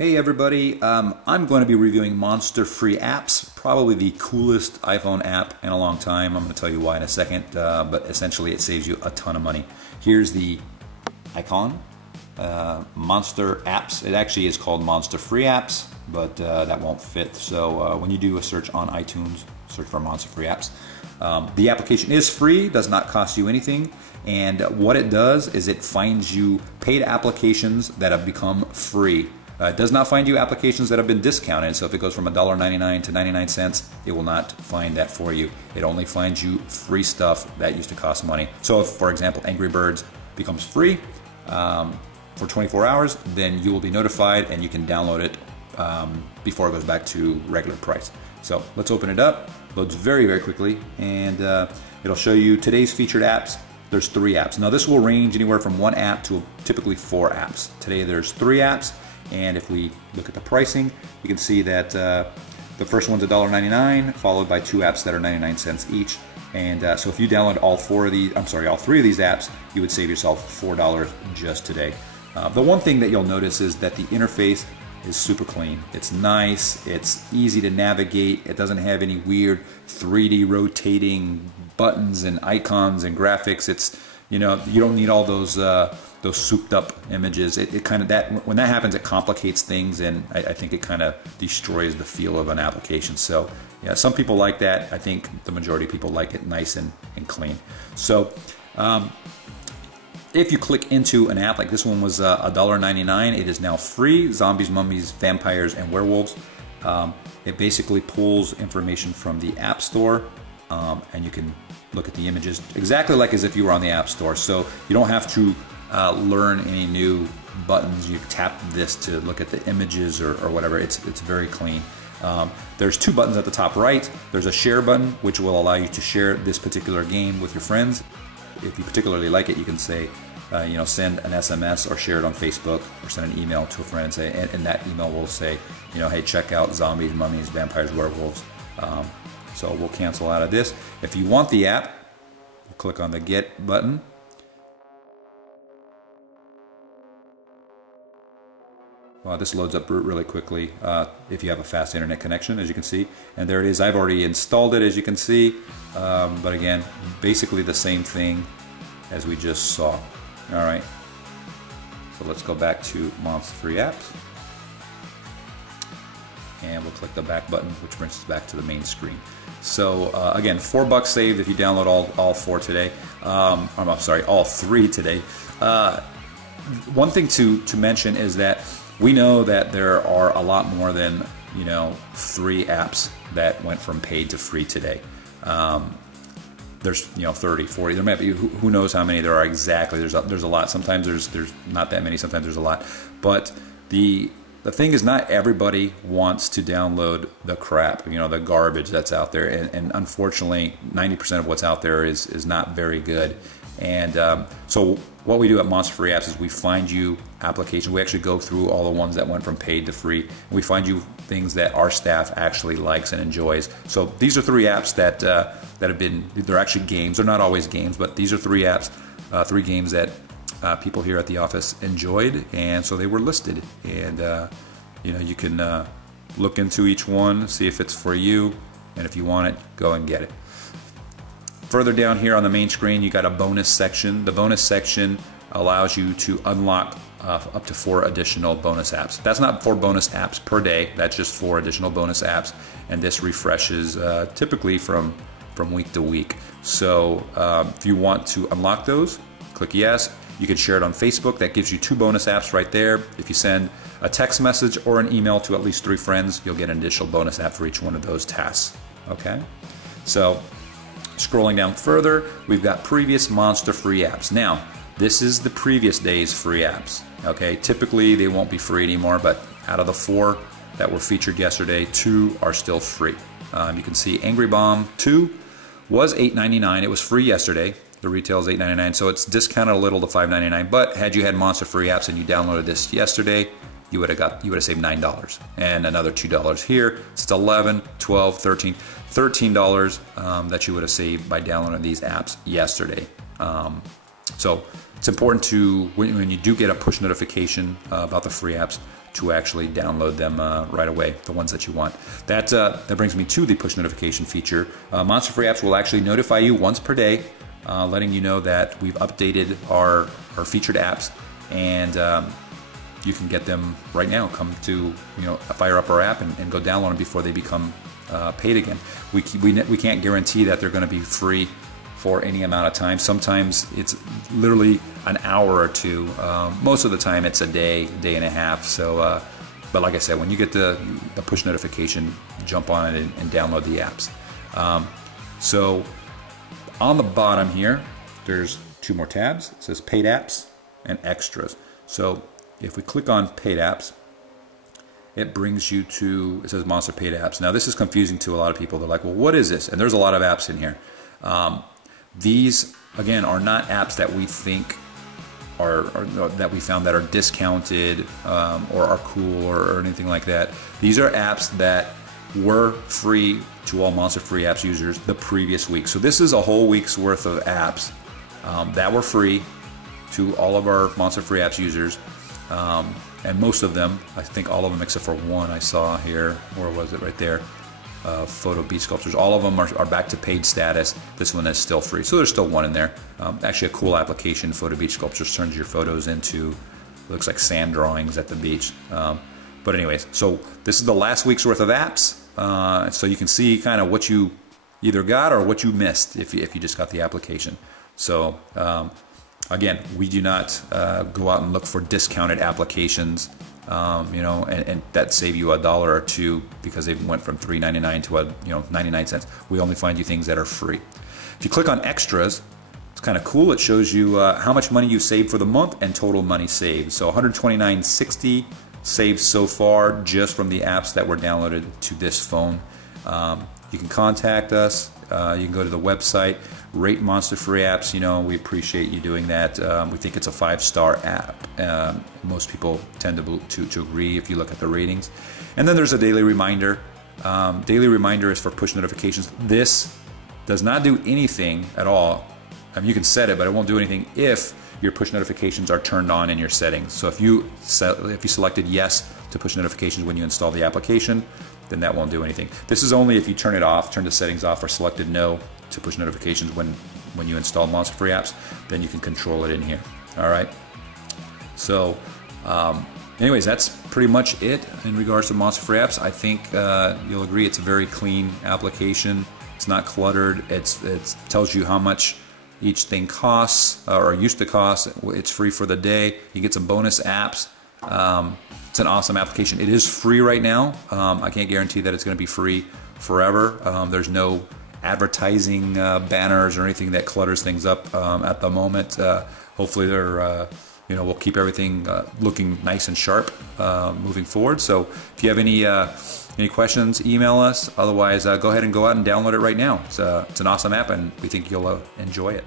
Hey everybody, I'm going to be reviewing Monster Free Apps, probably the coolest iPhone app in a long time. I'm going to tell you why in a second, but essentially it saves you a ton of money. Here's the icon, Monster Apps. It actually is called Monster Free Apps, but that won't fit. So when you do a search on iTunes, search for Monster Free Apps. The application is free, does not cost you anything, and what it does is it finds you paid applications that have become free. It does not find you applications that have been discounted, so if it goes from $1.99 to 99 cents, it will not find that for you. It only finds you free stuff that used to cost money. So if, for example, Angry Birds becomes free for 24 hours, then you will be notified and you can download it before it goes back to regular price. So let's open it up. Loads very, very quickly, and it'll show you today's featured apps. There's 3 apps. Now this will range anywhere from 1 app to typically 4 apps. Today there's 3 apps. And if we look at the pricing, you can see that the first one's $1.99, followed by 2 apps that are 99 cents each. And so if you download all 3 of these apps, you would save yourself $4 just today. The one thing that you'll notice is that the interface is super clean. It's nice, it's easy to navigate, it doesn't have any weird 3D rotating buttons and icons and graphics. It's, you know, you don't need all those souped up images. It kind of, when that happens, it complicates things, and I think it kind of destroys the feel of an application. So yeah, some people like that. I think the majority of people like it nice and clean. So if you click into an app, like this one was $1.99, it is now free, Zombies, Mummies, Vampires, and Werewolves. It basically pulls information from the App Store, and you can look at the images exactly like as if you were on the App Store. So you don't have to learn any new buttons. You tap this to look at the images or whatever. It's very clean. There's 2 buttons at the top right. There's a share button, which will allow you to share this particular game with your friends. If you particularly like it, you can say, send an SMS or share it on Facebook, or send an email to a friend and say, and that email will say, hey, check out Zombies, Mummies, Vampires, Werewolves. So we'll cancel out of this. If you want the app, we'll click on the Get button. Well, this loads up really quickly if you have a fast internet connection, as you can see. And there it is. I've already installed it, as you can see. But again, basically the same thing as we just saw. All right. So let's go back to Monster Free Apps. And we'll click the back button, which brings us back to the main screen. So again, $4 saved if you download all 4 today. I'm sorry, all 3 today. One thing to mention is that we know that there are a lot more than 3 apps that went from paid to free today. There's 30, 40. There might be, who knows how many there are exactly. There's a lot. Sometimes there's not that many. Sometimes there's a lot. But the thing is, not everybody wants to download the crap, the garbage that's out there. And unfortunately, 90% of what's out there is not very good. And so what we do at Monster Free Apps is we find you applications. We actually go through all the ones that went from paid to free, and we find you things that our staff actually likes and enjoys. So these are 3 apps that have been, they're actually games. They're not always games, but these are 3 apps, 3 games that people here at the office enjoyed, and so they were listed. And you can look into each one, see if it's for you, and if you want it, go and get it. Further down here on the main screen, you got a bonus section. The bonus section allows you to unlock up to 4 additional bonus apps. That's not 4 bonus apps per day. That's just 4 additional bonus apps, and this refreshes typically from week to week. So if you want to unlock those, click yes. You can share it on Facebook. That gives you 2 bonus apps right there. If you send a text message or an email to at least 3 friends, you'll get an additional bonus app for each one of those tasks. Okay? So scrolling down further, we've got previous Monster Free Apps. Now, this is the previous day's free apps. Okay, typically they won't be free anymore, but out of the 4 that were featured yesterday, 2 are still free. You can see Angry Bomb 2 was $8.99. It was free yesterday. The retail is $8.99, so it's discounted a little to $5.99. But had you had Monster Free Apps and you downloaded this yesterday, you would have saved $9 and another $2 here. It's $11, $12, $13 that you would have saved by downloading these apps yesterday. So it's important to, when you do get a push notification about the free apps, to actually download them right away, the ones that you want. That brings me to the push notification feature. Monster Free Apps will actually notify you once per day, letting you know that we've updated our featured apps, and you can get them right now. Come to, fire up our app and go download them before they become paid again. We can't guarantee that they're going to be free for any amount of time. Sometimes it's literally an hour or two. Most of the time it's a day and a half. So, but like I said, when you get the push notification, jump on it and download the apps. So on the bottom here, there's two more tabs. It says Paid Apps and Extras. So if we click on Paid Apps, it brings you to, it says Monster Paid Apps. Now this is confusing to a lot of people. They're like, well, what is this? And there's a lot of apps in here. These, again, are not apps that we think are that we found that are discounted or are cool or anything like that. These are apps that were free to all Monster Free Apps users the previous week. So this is a whole week's worth of apps that were free to all of our Monster Free Apps users. And most of them, I think all of them except for one I saw here, or was it right there? Photo Beach Sculptures. All of them are back to paid status. This one is still free. So there's still one in there. Actually a cool application, Photo Beach Sculptures, turns your photos into, looks like sand drawings at the beach. But anyways, so this is the last week's worth of apps. So you can see kind of what you either got or what you missed if you just got the application. So again, we do not go out and look for discounted applications, and that save you $1 or $2 because they went from $3.99 to 99 cents. We only find you things that are free. If you click on Extras, it's kind of cool. It shows you how much money you saved for the month and total money saved. So $129.60 saved so far just from the apps that were downloaded to this phone. You can contact us. You can go to the website, rate Monster Free Apps. We appreciate you doing that. We think it's a 5-star app. Most people tend to agree if you look at the ratings. And then there's a daily reminder. Daily reminder is for push notifications. This does not do anything at all. I mean, you can set it, but it won't do anything if your push notifications are turned on in your settings. So if you selected yes to push notifications when you install the application, then that won't do anything. This is only if you turn it off, turn the settings off, or selected no to push notifications when you install Monster Free Apps, then you can control it in here. All right. So anyways, that's pretty much it in regards to Monster Free Apps. I think you'll agree it's a very clean application. It's not cluttered. It tells you how much each thing costs or used to cost. It's free for the day. You get some bonus apps. It's an awesome application. It is free right now. I can't guarantee that it's going to be free forever. There's no advertising banners or anything that clutters things up at the moment. Hopefully we'll keep everything looking nice and sharp moving forward. So if you have any questions, email us. Otherwise, go ahead and go out and download it right now. It's an awesome app, and we think you'll enjoy it.